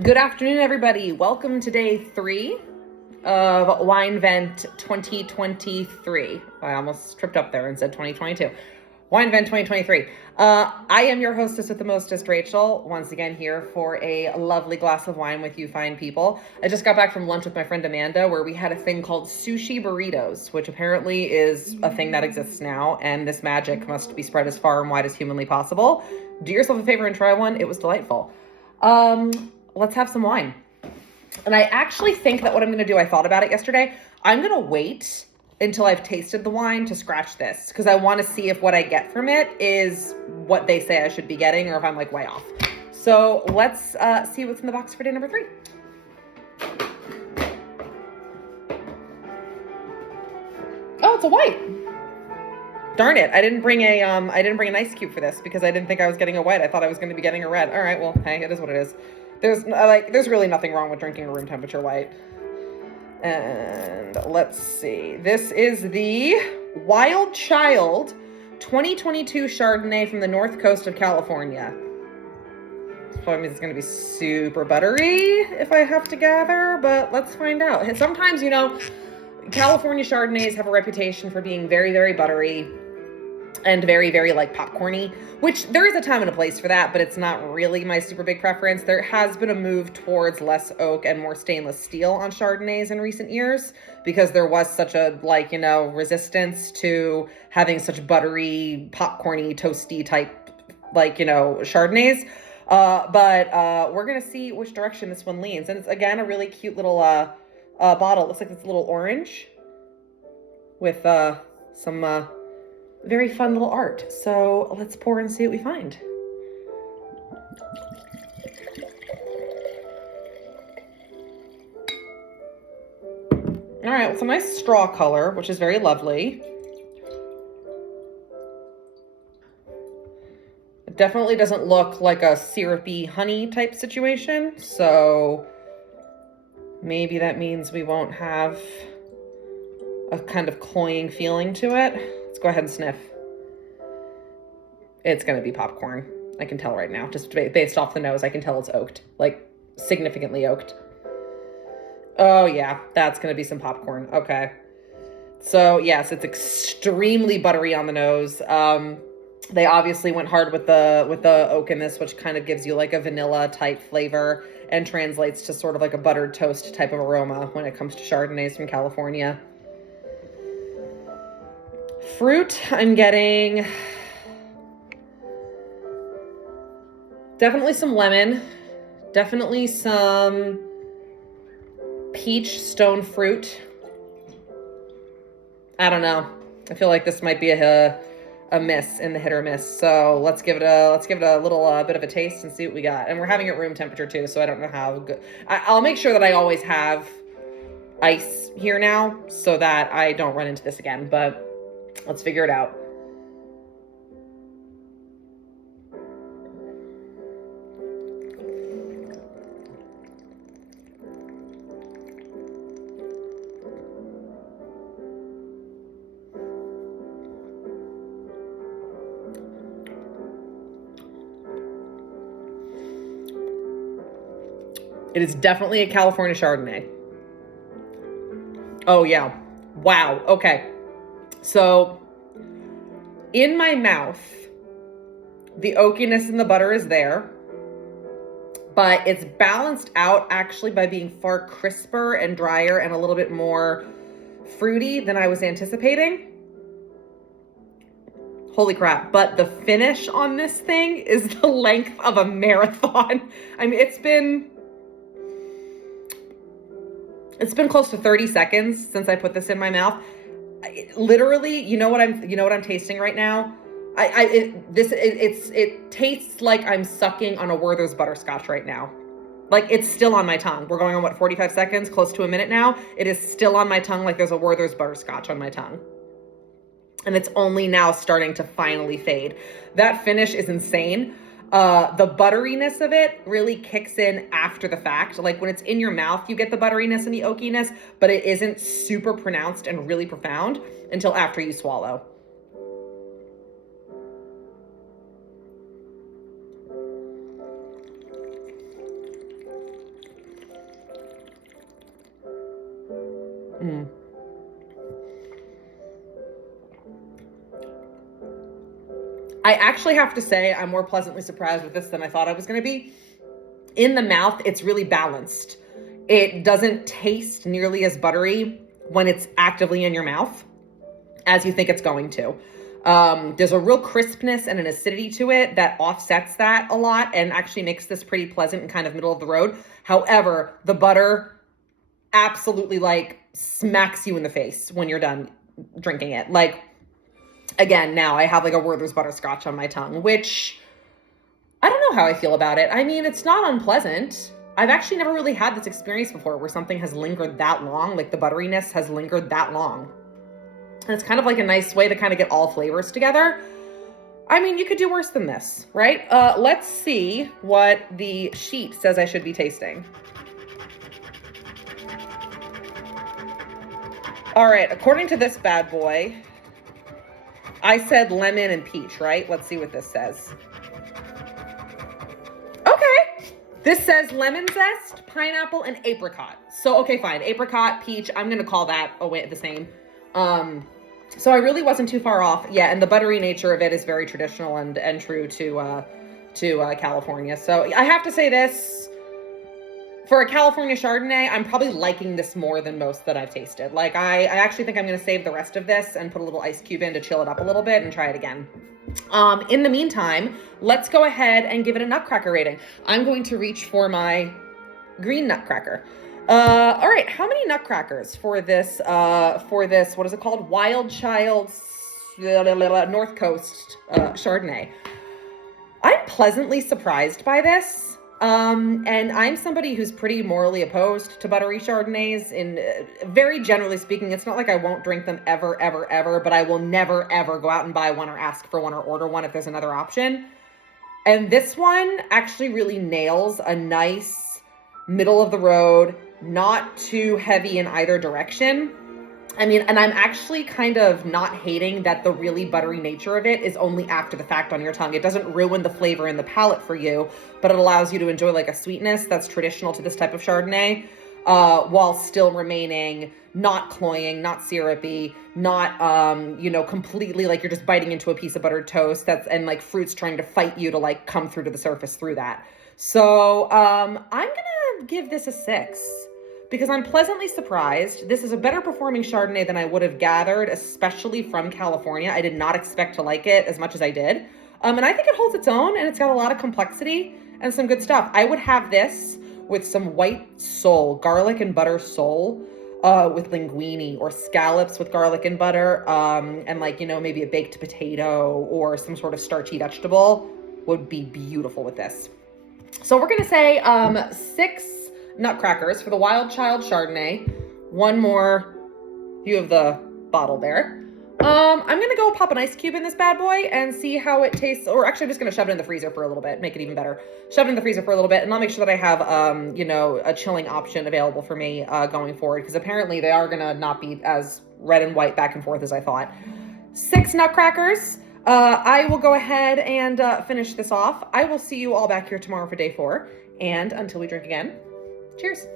Good afternoon, everybody. Welcome to day 3 of Winevent 2023. I almost tripped up there and said 2022. Winevent 2023. I am your hostess with the mostest, Rachel, once again here for a lovely glass of wine with you fine people. I just got back from lunch with my friend Amanda, where we had a thing called sushi burritos, which apparently is a thing that exists now, and this magic must be spread as far and wide as humanly possible. Do yourself a favor and try one. It was delightful. Let's have some wine. And I actually think that what I'm going to do, I thought about it yesterday, I'm going to wait until I've tasted the wine to scratch this, because I want to see if what I get from it is what they say I should be getting, or if I'm like way off. So let's see what's in the box for day number 3. Oh, it's a white. Darn it. I didn't bring an ice cube for this because I didn't think I was getting a white. I thought I was going to be getting a red. All right, well, hey, it is what it is. There's really nothing wrong with drinking a room temperature white. And let's see. This is the Wild Child 2022 Chardonnay from the north coast of California. This probably means it's going to be super buttery if I have to gather, but let's find out. And sometimes, California Chardonnays have a reputation for being very, very buttery and very, very like popcorny, which there is a time and a place for that, but it's not really my super big preference. There has been a move towards less oak and more stainless steel on Chardonnays in recent years, because there was such a resistance to having such buttery, popcorny, toasty type Chardonnays. But we're gonna see which direction this one leans. And it's again a really cute little bottle. It looks like it's a little orange with some very fun little art. So let's pour and see what we find. All right, well, it's a nice straw color, which is very lovely. It definitely doesn't look like a syrupy honey type situation, so maybe that means we won't have a kind of cloying feeling to it. Let's go ahead and sniff. It's going to be popcorn. I can tell right now. Just based off the nose, I can tell it's oaked. Like, significantly oaked. Oh, yeah. That's going to be some popcorn. Okay. So, yes, it's extremely buttery on the nose. They obviously went hard with the oak in this, which kind of gives you like a vanilla type flavor and translates to sort of like a buttered toast type of aroma when it comes to Chardonnays from California. Fruit, I'm getting definitely some lemon, definitely some peach stone fruit. I don't know. I feel like this might be a miss in the hit or miss. So let's give it a little bit of a taste and see what we got. And we're having it room temperature too, so I don't know how good. I'll make sure that I always have ice here now so that I don't run into this again, but let's figure it out. It is definitely a California Chardonnay. Oh, yeah. Wow. Okay. So, in my mouth, the oakiness and the butter is there, but it's balanced out actually by being far crisper and drier and a little bit more fruity than I was anticipating. Holy crap. But the finish on this thing is the length of a marathon. I mean, it's been close to 30 seconds since I put this in my mouth. Literally, you know what I'm tasting right now? It tastes like I'm sucking on a Werther's butterscotch right now. Like, it's still on my tongue. We're going on 45 seconds, close to a minute now. It is still on my tongue like there's a Werther's butterscotch on my tongue. And it's only now starting to finally fade. That finish is insane. The butteriness of it really kicks in after the fact. Like when it's in your mouth, you get the butteriness and the oakiness, but it isn't super pronounced and really profound until after you swallow. Mm. I actually have to say I'm more pleasantly surprised with this than I thought I was going to be. In the mouth, it's really balanced. It doesn't taste nearly as buttery when it's actively in your mouth as you think it's going to. There's a real crispness and an acidity to it that offsets that a lot and actually makes this pretty pleasant and kind of middle of the road. However, the butter absolutely like smacks you in the face when you're done drinking it. Like, again, now I have like a Werther's butterscotch on my tongue, which I don't know how I feel about it. I mean, it's not unpleasant. I've actually never really had this experience before where something has lingered that long, like the butteriness has lingered that long. And it's kind of like a nice way to kind of get all flavors together. I mean, you could do worse than this, right? Let's see what the sheet says I should be tasting. All right, according to this bad boy, I said lemon and peach, right? Let's see what this says. Okay. This says lemon zest, pineapple, and apricot. So, okay, fine. Apricot, peach, I'm going to call that away the same. So I really wasn't too far off. Yeah, and the buttery nature of it is very traditional and true to California. So I have to say this, for a California Chardonnay, I'm probably liking this more than most that I've tasted. Like, I actually think I'm going to save the rest of this and put a little ice cube in to chill it up a little bit and try it again. In the meantime, let's go ahead and give it a nutcracker rating. I'm going to reach for my green nutcracker. All right, how many nutcrackers for this, what is it called? Wild Child North Coast Chardonnay. I'm pleasantly surprised by this. And I'm somebody who's pretty morally opposed to buttery Chardonnays. In very generally speaking, it's not like I won't drink them ever, ever, ever, but I will never, ever go out and buy one or ask for one or order one if there's another option. And this one actually really nails a nice middle of the road, not too heavy in either direction. I mean, and I'm actually kind of not hating that the really buttery nature of it is only after the fact on your tongue. It doesn't ruin the flavor in the palate for you, but it allows you to enjoy like a sweetness that's traditional to this type of Chardonnay, while still remaining not cloying, not syrupy, not, completely like you're just biting into a piece of buttered toast and like fruits trying to fight you to like come through to the surface through that. So, I'm gonna give this a 6. Because I'm pleasantly surprised. This is a better performing Chardonnay than I would have gathered, especially from California. I did not expect to like it as much as I did. And I think it holds its own, and it's got a lot of complexity and some good stuff. I would have this with some white sole, garlic and butter sole, with linguine, or scallops with garlic and butter, and maybe a baked potato or some sort of starchy vegetable would be beautiful with this. So we're gonna say 6 nutcrackers for the Wild Child Chardonnay. One more view of the bottle there. I'm gonna go pop an ice cube in this bad boy and see how it tastes. Or actually, I'm just gonna shove it in the freezer for a little bit, make it even better. Shove it in the freezer for a little bit, and I'll make sure that I have, a chilling option available for me going forward, because apparently they are gonna not be as red and white back and forth as I thought. 6 nutcrackers. I will go ahead and finish this off. I will see you all back here tomorrow for day 4. And until we drink again, cheers.